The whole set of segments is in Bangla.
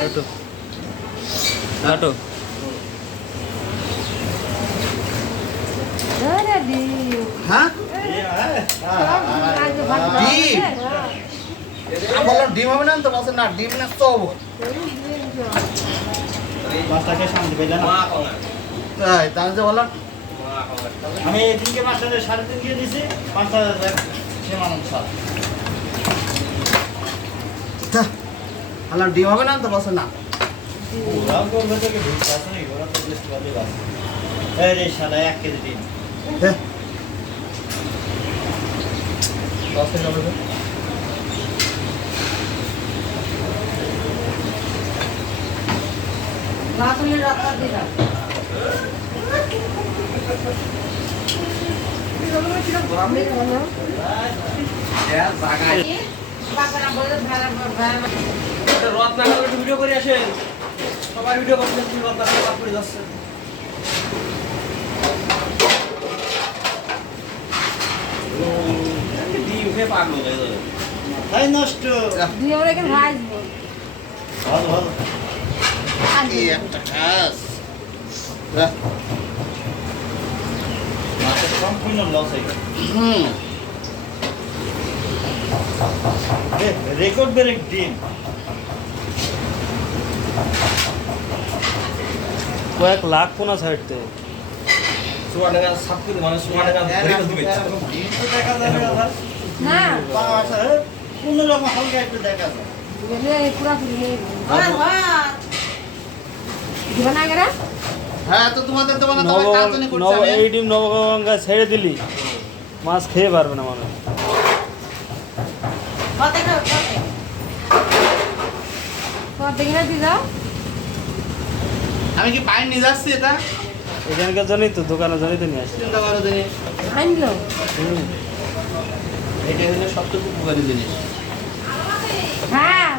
কাটো কাটো হ্যাঁ বললাম ডিম হবে না তো বলছে না ডিম না তো মাছটাকে সামনে পেলেন তাই তাহলে যে বললাম আমি এদিনকে মাছটা 3.5 দিয়ে দিছি 5,000 সে মানুষ বললাম ডিম হবে না তো বলছে না ওরাও করবে তো কি ভুল আছে নাকি ওরা তো লিস্ট করে দিবা এই রে শালা 1 কেজি ডিম দশ টাকা হবে রত্নাকর ভিডিও করে আসেন সবাই ভিডিও করছেন তুমি রত্নাকর পার করে যাচ্ছে ডিম খেয়ে পাগল হয়ে যাবে তাই নষ্ট ভালো ভালো এই একটা খাস মাছের সম্পূর্ণ লস হয়ে গেল রেকর্ড ব্রেক ডিম কয়েক লাখ কোনা ছাড়তে সোয়া টাকা সাত কিলো মানে সোয়া টাকা ধরে দিবে ডিম তো দেখা যাবে আবার না পাঁচ কোনো রকম হালকা একটু দেখা যায় হ্যাঁ তো তোমাদের তো মানে তবে কাজ জানি করছে আমি এই ডিম নবগঙ্গা ছেড়ে দিলি মাছ খেয়ে পারবে না মানুষ আমি কি পানি নিয়ে যাচ্ছি এটা এখানকার জন্যই তো দোকানের জন্যই তো নিয়ে আসছি চিন্তা করো দিনে আনলো এটা হলো সবচেয়ে উপকারী জিনিস হ্যাঁ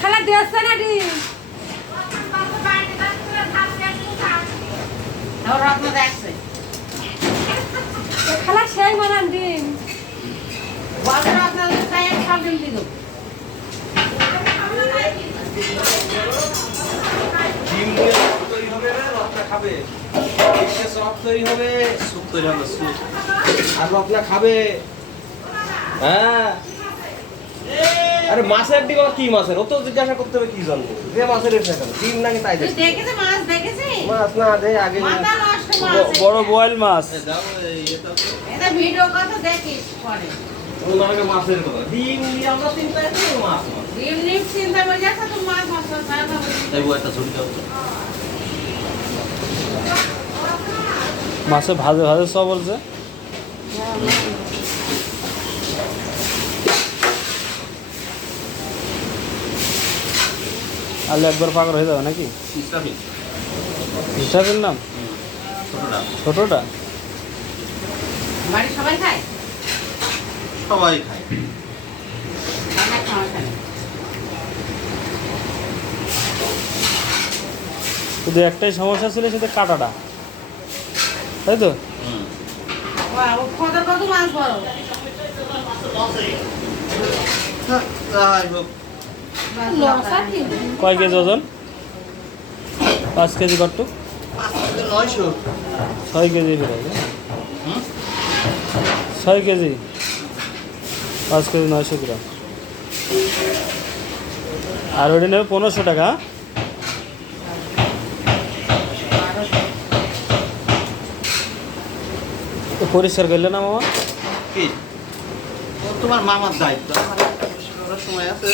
খালা দিয়েছে না ডিম খালা সেই মানান ডিম ডিম দিয়ে সব তৈরি হবে রত্না খাবে ডিমকে সব তৈরি হবে স্যুপ তৈরি হবে স্যুপ আর রত্না খাবে হ্যাঁ আরে মাছের ডিম আর কি মাছের ও তো জিজ্ঞাসা করতে হবে কি জানবো যে মাছের এসে কেন ডিম নাকি তাই দেখে মাছ না দে আগে বড় বোয়াল মাছ দাও এটা ও নাকি মাছের কথা ডিম নিয়ে আমরা চিন্তা করি মাছ তাই একটা ছবি দাও মাছে ভাজে ভাজে সব বলছে আলু একবার পাকড় হয়ে যাবে নাকি ইসরাফিল হিসাবের নাম ছোটটা ছোটটা সবাই খায় সবাই খায় শুধু একটাই সমস্যা ছিল সেটা কাটাটা তাই তো কত মাছ বড় যাই হোক কয় কেজি ওজন 5 কেজি কট্টু 900 6 কেজি ফিরে 6 কেজি 5 কেজি 900 গ্রাম আর ওটা নেবে 1500 টাকা তো পরিষ্কার করলে না মামা কি ও তোমার মামার দায়িত্ব আমার একটা সময় আছে